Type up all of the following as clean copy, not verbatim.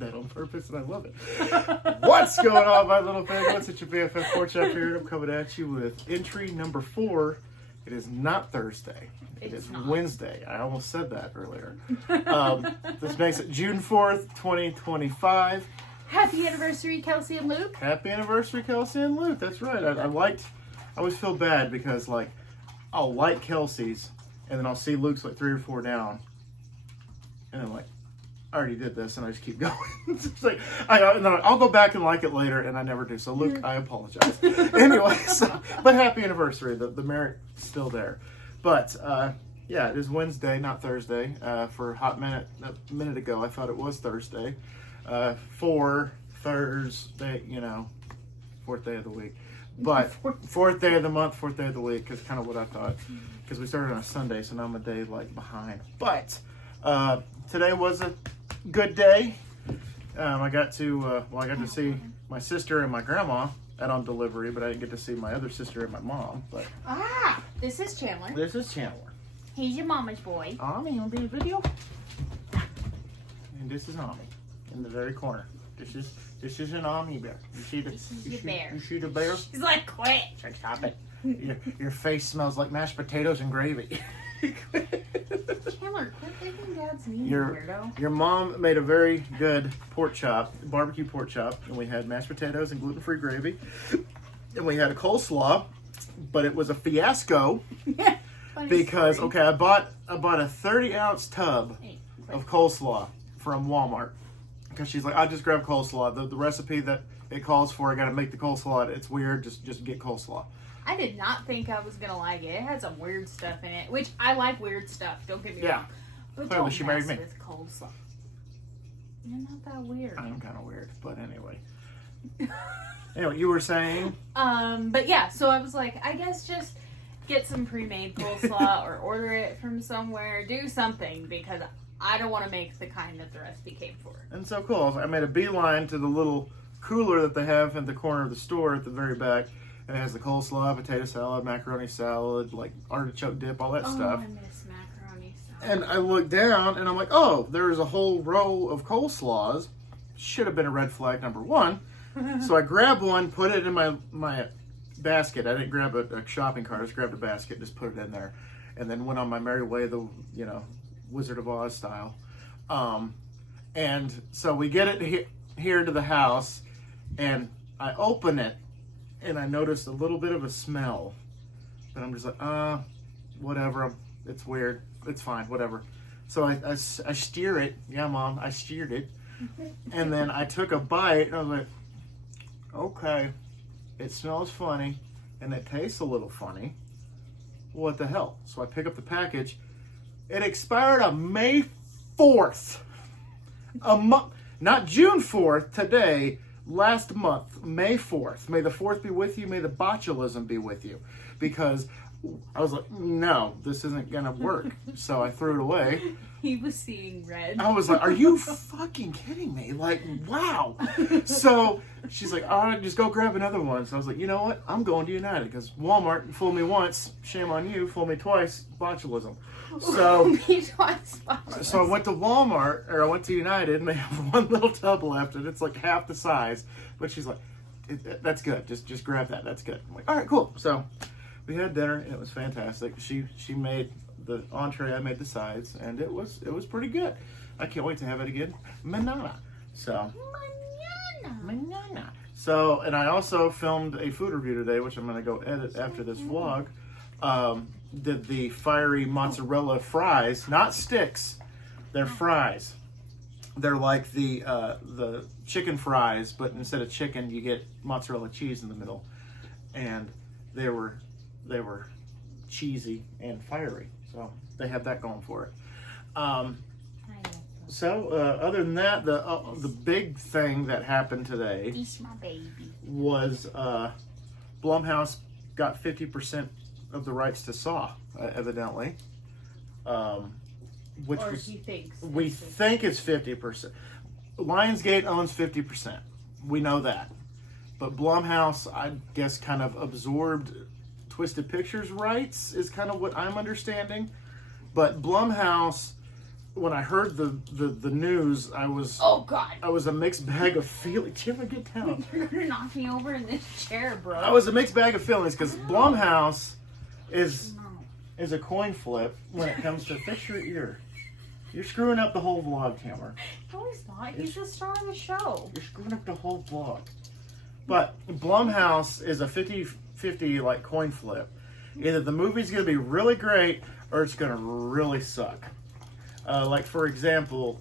that on purpose, and I love it. What's going on, my little penguins? It's your BFF Porch Chop here, and I'm coming at you with entry number 4. It is not Thursday. It is Wednesday. I almost said that earlier. This makes it June 4th, 2025. Happy anniversary, Kelsey and Luke. Happy anniversary, Kelsey and Luke. That's right. I always feel bad because, like, I'll like Kelsey's, and then I'll see Luke's like 3 or 4 down, and I'm like, I already did this, and I just keep going. It's like, and then I'll go back and like it later, and I never do. So, Luke, I apologize. Anyway, but happy anniversary. The merit's still there. But, yeah, it is Wednesday, not Thursday. For a minute ago, I thought it was Thursday. For Thursday, fourth day of the week. But fourth day of the month, fourth day of the week is kind of what I thought. Because we started on a Sunday, so now I'm a day behind. But today was a good day. I got to see my sister and my grandma out on delivery, but I didn't get to see my other sister and my mom. But this is Chandler. This is Chandler. He's your mama's boy. Ami, you want to be in the video? And this is Ami in the very corner. This is an Ami bear. You see the bear. You see the bear? He's like, quit. Stop it. Your face smells like mashed potatoes and gravy. Chandler, quit thinking Dad's mean, weirdo. Your mom made a very good barbecue pork chop, and we had mashed potatoes and gluten-free gravy, and we had a coleslaw, but it was a fiasco because I bought a 30-ounce tub of coleslaw from Walmart because she's like, I'll just grab coleslaw. The recipe that it calls for, I got to make the coleslaw. It's weird. Just get coleslaw. I did not think I was going to like it. It had some weird stuff in it, which I like weird stuff. Don't get me wrong. But clearly don't she mess married me. with coleslaw. You're not that weird. I'm kind of weird, but anyway. Anyway, you were saying? But yeah, so I was like, I guess just get some pre-made coleslaw or order it from somewhere. Do something because I don't want to make the kind that the recipe came for. And so cool. I made a beeline to the little cooler that they have in the corner of the store at the very back. And it has the coleslaw, potato salad, macaroni salad, like artichoke dip, all that stuff. I miss macaroni salad. And I look down and I'm like, oh, there's a whole row of coleslaws. Should have been a red flag number 1. So I grabbed one, put it in my basket. I didn't grab a shopping cart. I just grabbed a basket, just put it in there. And then went on my merry way, the Wizard of Oz style. And so we get it here to the house, and I open it, and I noticed a little bit of a smell. But I'm just like, whatever. It's weird. It's fine, whatever. So I steer it. Yeah, Mom, I steered it. And then I took a bite, and I was like, okay, it smells funny, and it tastes a little funny. What the hell? So I pick up the package. It expired on May 4th. Not June 4th, today. Last month, May 4th. May the 4th be with you. May the botulism be with you. Because I was like, no, this isn't going to work. So I threw it away. He was seeing red. I was like, are you fucking kidding me? Like, wow. So she's like, all right, just go grab another one. So I was like, you know what? I'm going to United because Walmart fooled me once. Shame on you. Fooled me twice. Botulism. So I went to Walmart, or I went to United, and they have one little tub left, and it's like half the size. But she's like, that's good. Just grab that. That's good. I'm like, all right, cool. So we had dinner, and it was fantastic. She made the entree, I made the sides, and it was pretty good. I can't wait to have it again. Manana. So. So, and I also filmed a food review today, which I'm going to go edit after this vlog. Did the fiery mozzarella fries, not sticks, they're fries. They're like the chicken fries, but instead of chicken, you get mozzarella cheese in the middle. And they were cheesy and fiery. So they had that going for it. Other than that, the big thing that happened today was Blumhouse got 50% of the rights to Saw, evidently. Which or was, he thinks. We think it's 50%. Lionsgate owns 50%. We know that. But Blumhouse, I guess, kind of absorbed Twisted Pictures rights, is kind of what I'm understanding. But Blumhouse when I heard the news, I was Oh God! I was a mixed bag of feelings. Jim, get down. You're gonna knock me over in this chair, bro. I was a mixed bag of feelings because Blumhouse is a coin flip when it comes to fix your ear. You're screwing up the whole vlog, Tamer. No, he's not. He's the star of the show. You're screwing up the whole vlog. But Blumhouse is a 50-50 like coin flip. Either the movie's going to be really great or it's going to really suck. Like for example,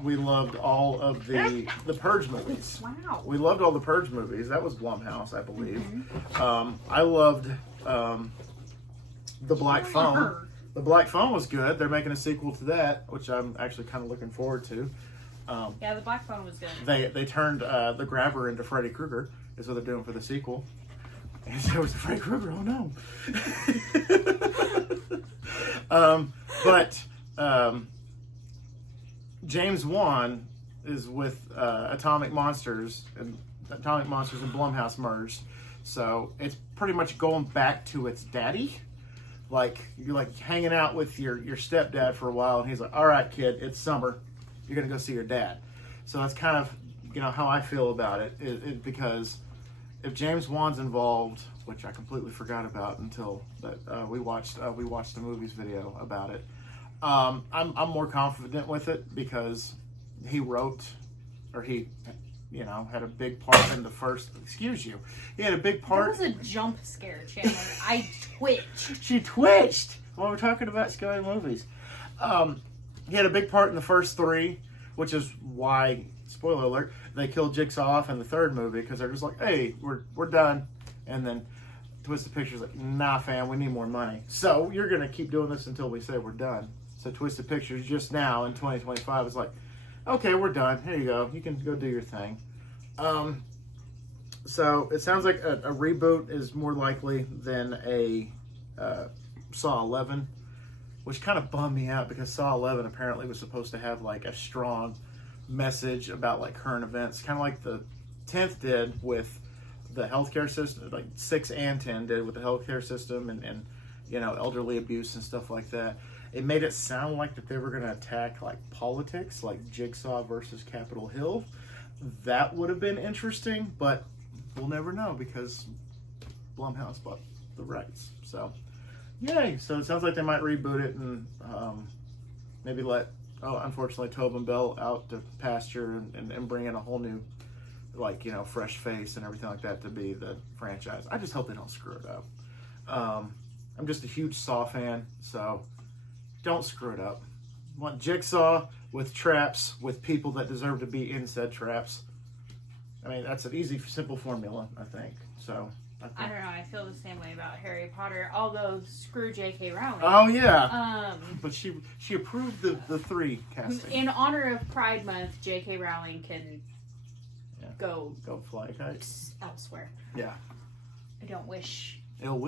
we loved all of the Purge movies. Wow. We loved all the Purge movies. That was Blumhouse, I believe. I loved The Black Phone. The Black Phone was good. They're making a sequel to that, which I'm actually kind of looking forward to. Yeah, The Black Phone was good. They turned the Grabber into Freddy Krueger, is what they're doing for the sequel. And so it was Freddy Krueger, oh no. But James Wan is with Atomic Monsters and Blumhouse merged. So it's pretty much going back to its daddy. Like you're like hanging out with your stepdad for a while, and he's like, "All right, kid, it's summer. You're gonna go see your dad." So that's kind of how I feel about it, because if James Wan's involved, which I completely forgot about until that we watched the movies video about it. I'm more confident with it because he wrote, or he had a big part in the first. Excuse you. He had a big part. That was a jump scare, Chandler. I twitched. She twitched while we're talking about scary movies. He had a big part in the first three, which is why, spoiler alert, they killed Jigsaw off in the third movie because they're just like, hey, we're done. And then Twisted Pictures like, nah, fam, we need more money. So you're gonna keep doing this until we say we're done. So Twisted Pictures just now in 2025 is like, okay, we're done. Here you go. You can go do your thing. So it sounds like a reboot is more likely than a Saw 11, which kind of bummed me out because Saw 11 apparently was supposed to have like a strong message about like current events, kind of like the 10th did with the healthcare system, like 6 and 10 did with the healthcare system and elderly abuse and stuff like that. It made it sound like that they were going to attack like politics, like Jigsaw versus Capitol Hill. That would have been interesting, but we'll never know because Blumhouse bought the rights. So, yay! So it sounds like they might reboot it and maybe let, unfortunately, Tobin Bell out to pasture and bring in a whole new, fresh face and everything like that to be the franchise. I just hope they don't screw it up. I'm just a huge Saw fan, so don't screw it up. I want Jigsaw with traps with people that deserve to be in said traps. I mean, that's an easy, simple formula, I think. So I don't know. I feel the same way about Harry Potter. Although screw J.K. Rowling. Oh yeah. But she approved the 3 casting. In honor of Pride Month, J.K. Rowling can go fly kites elsewhere. Yeah. I don't wish ill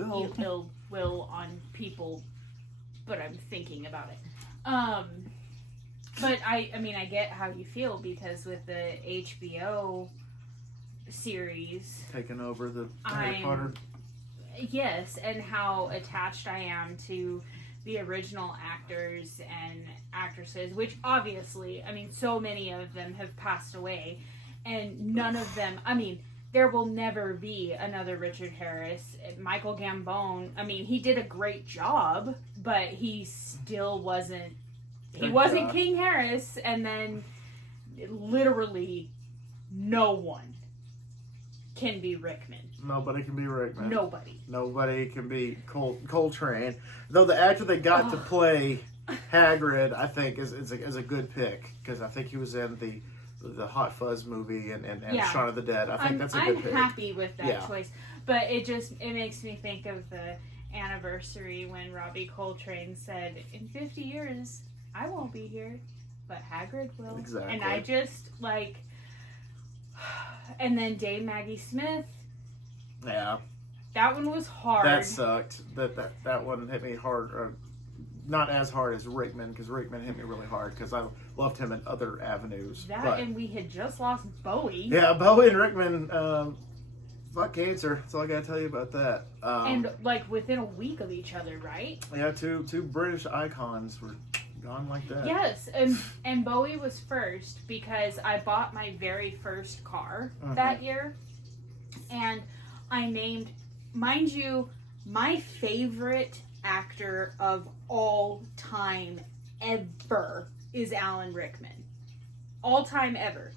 will on people, but I'm thinking about it. But I mean, I get how you feel because with the HBO series taking over the Harry Potter. Yes, and how attached I am to the original actors and actresses, which obviously, I mean, so many of them have passed away, and none of them, I mean, there will never be another Richard Harris. Michael Gambon, I mean, he did a great job, but he still wasn't, King Harris, and then literally no one can be Rickman. Nobody can be Rickman. Nobody can be Coltrane. Though the actor they got to play Hagrid, I think, is a good pick because I think he was in the Hot Fuzz movie and Shaun of the Dead. I think that's a good pick. I'm happy with that choice, but it makes me think of the anniversary when Robbie Coltrane said, "In 50 years, I won't be here, but Hagrid will." Exactly. And I just and then Dame Maggie Smith. Yeah. That one was hard. That sucked. That one hit me hard. Not as hard as Rickman, because Rickman hit me really hard, because I loved him in other avenues. And we had just lost Bowie. Yeah, Bowie and Rickman, fuck cancer. That's all I gotta tell you about that. And, within a week of each other, right? Yeah, two British icons were Gone like that. Yes, and Bowie was first because I bought my very first car that year, and I named, mind you, my favorite actor of all time ever is Alan Rickman. All time ever.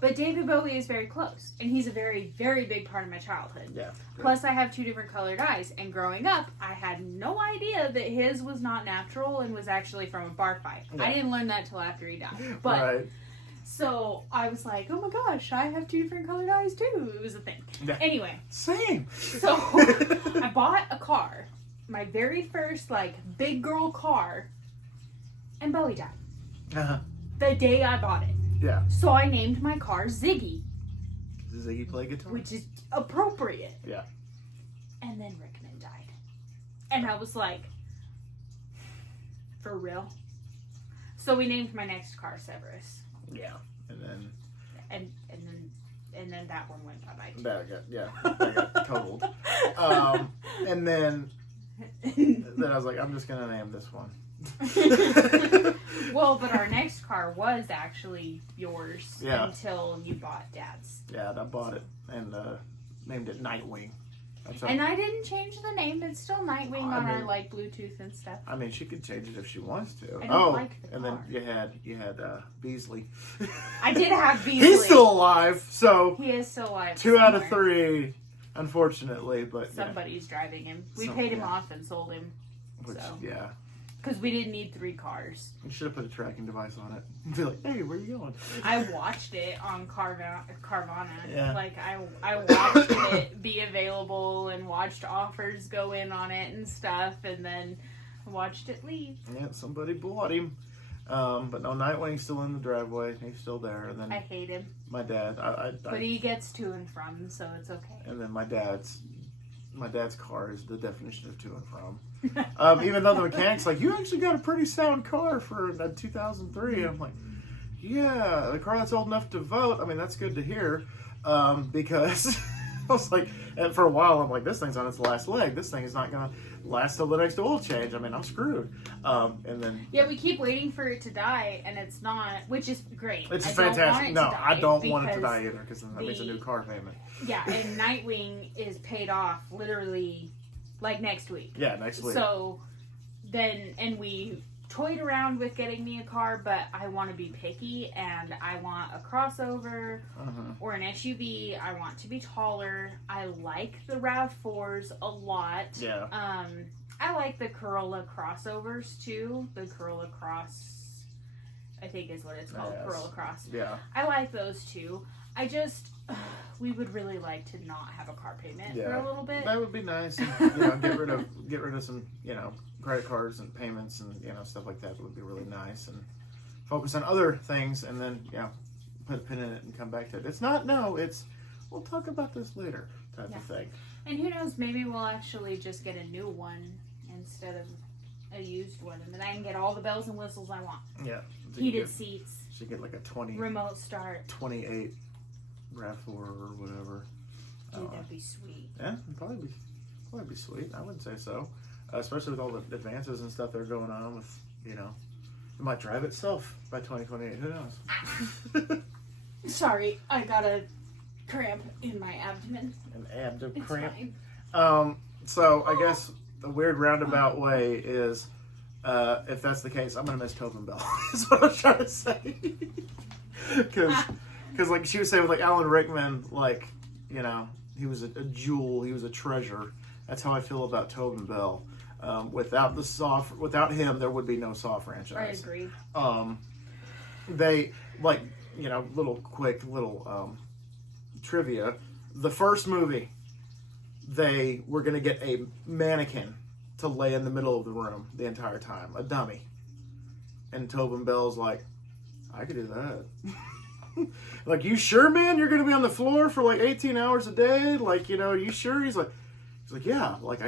But David Bowie is very close, and he's a very, very big part of my childhood. Yeah. Good. Plus, I have 2 different colored eyes, and growing up, I had no idea that his was not natural and was actually from a bar fight. Yeah. I didn't learn that till after he died. But, right. So, I was like, oh my gosh, I have 2 different colored eyes too. It was a thing. Yeah. Anyway. Same. So, I bought a car, my very first, like, big girl car, and Bowie died. Uh-huh. The day I bought it. Yeah. So I named my car Ziggy. Does Ziggy play guitar? Which is appropriate. Yeah. And then Rickman died. And I was like, for real? So we named my next car Severus. Yeah. And then... And then that one went bye-bye. That got totaled. And then I was like, I'm just going to name this one. Well, but our next car was actually yours until you bought Dad's. Yeah, I bought it and named it Nightwing. And I didn't change the name. It's still Nightwing on our like Bluetooth and stuff. I mean, she could change it if she wants to. I don't like the car. And then you had Beasley. I did have Beasley. He's still alive, so he is still alive. 2 out of 3, unfortunately, but somebody's driving him. We paid him off and sold him. Which, so. Yeah. Because we didn't need 3 cars. You should have put a tracking device on it. Be like, hey, where are you going? I watched it on Carvana. Yeah. Like, I watched it be available and watched offers go in on it and stuff, and then watched it leave. Yeah, somebody bought him. But no, Nightwing's still in the driveway. He's still there. And then I hate him. My dad. But he gets to and from, so it's okay. And then my dad's car is the definition of to and from. Even though the mechanic's like, you actually got a pretty sound car for a 2003. And I'm like, yeah, the car that's old enough to vote. I mean, that's good to hear. Because I was like, and for a while, I'm like, this thing's on its last leg. This thing is not going to last till the next oil change. I mean, I'm screwed. And then... Yeah, we keep waiting for it to die, and it's not, which is great. It's fantastic. No, I don't want it to die either, because then that means a new car payment. Yeah, and Nightwing is paid off literally, like, next week. Yeah, next week. So, then, and we toyed around with getting me a car, but I want to be picky, and I want a crossover or an SUV. I want to be taller. I like the RAV4s a lot. Yeah. I like the Corolla crossovers too. The Corolla Cross, I think is what it's called. Yes. Corolla Cross. Yeah. I like those too. I just, we would really like to not have a car payment for a little bit. That would be nice. And, get rid of some, credit cards and payments and, stuff like that would be really nice. And focus on other things and then, put a pin in it and come back to it. It's not, we'll talk about this later type of thing. And who knows, maybe we'll actually just get a new one instead of a used one. And then I can get all the bells and whistles I want. Yeah. So heated seats. Should get like a remote start. 28 RAV4 or whatever. Dude, that'd be sweet. Yeah, it'd probably be sweet. I would say so. Especially with all the advances and stuff that are going on with, it might drive itself by 2028. Who knows? Sorry, I got a cramp in my abdomen. An abdomen cramp. Fine. So I guess a weird roundabout way is, if that's the case, I'm gonna miss Tobin Bell. Is what I'm trying to say. Because like she was saying with like Alan Rickman, like he was a jewel, he was a treasure. That's how I feel about Tobin Bell. Without him, there would be no Saw franchise. I agree. They little trivia. The first movie, they were going to get a mannequin to lay in the middle of the room the entire time, a dummy. And Tobin Bell's like, I could do that. Like, you sure, man? You're going to be on the floor for like 18 hours a day? Like, you sure? He's like, yeah, like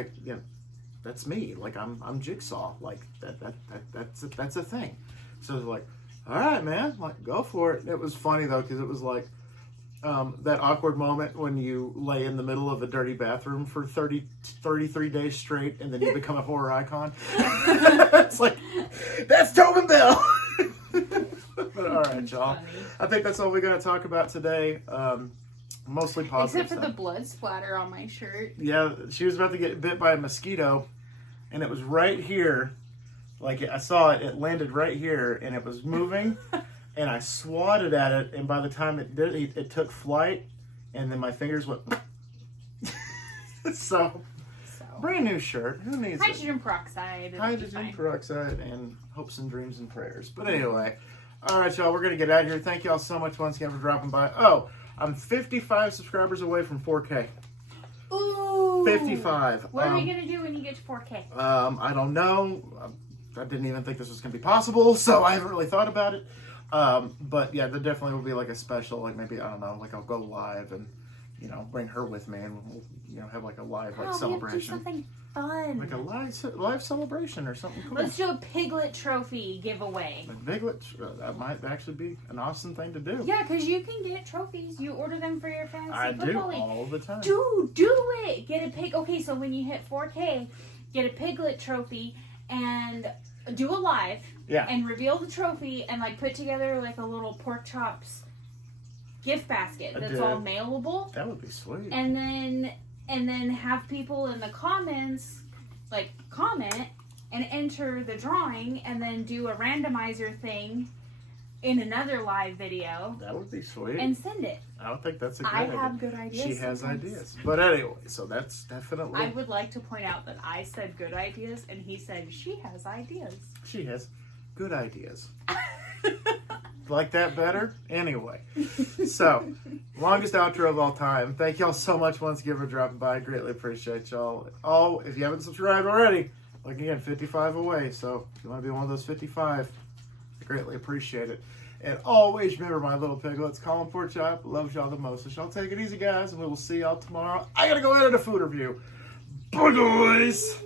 that's me. Like I'm Jigsaw. Like that's a thing. So they're like, all right, man, like go for it. And it was funny though, because it was like that awkward moment when you lay in the middle of a dirty bathroom for 33 days straight and then you become a horror icon. It's like That's Tobin Bell. But all right, y'all. Funny. I think that's all we're going to talk about today. Mostly positive Except for stuff. the blood splatter on my shirt. Yeah, she was about to get bit by a mosquito, and it was right here. Like, I saw it. It landed right here, and it was moving, and I swatted at it, and by the time it did, it took flight, and then my fingers went... So, brand new shirt. Who needs it? Hydrogen peroxide. Hydrogen peroxide and hopes and dreams and prayers. But anyway, all right, y'all, we're going to get out of here. Thank y'all so much once again for dropping by. Oh, I'm 55 subscribers away from 4K. Ooh. 55. What are you going to do when you get to 4K? I don't know. I didn't even think this was going to be possible, so I haven't really thought about it. But yeah, there definitely will be like a special, like maybe, I don't know, like I'll go live and, you know, bring her with me and we'll, you know, have like a live like celebration. We have to do something fun. Like a live celebration or something cool. Let's do a piglet trophy giveaway. A piglet, that might actually be an awesome thing to do. Yeah, because you can get trophies. You order them for your fantasy I do football league. all the time. Do it. Get a pig. Okay, so when you hit 4K, get a piglet trophy and do a live. Yeah. And reveal the trophy and like put together like a little pork chops gift basket that's all mailable. That would be sweet. And then have people in the comments like comment and enter the drawing and then do a randomizer thing in another live video. That would be sweet. And send it. I don't think that's a good idea. I have good ideas. She has sometimes. ideas. But anyway, so that's definitely... I would like to point out that I said good ideas and he said she has ideas. She has good ideas. Like that better? Anyway. So, longest outro of all time. Thank y'all so much once again for dropping by. I greatly appreciate y'all. Oh, if you haven't subscribed already, like again, 55 away. So, if you want to be one of those 55, I greatly appreciate it. And always remember, my little piglets, Colin Porkchop loves y'all the most. So, y'all take it easy, guys, and we will see y'all tomorrow. I gotta go edit a food review. Bye, guys!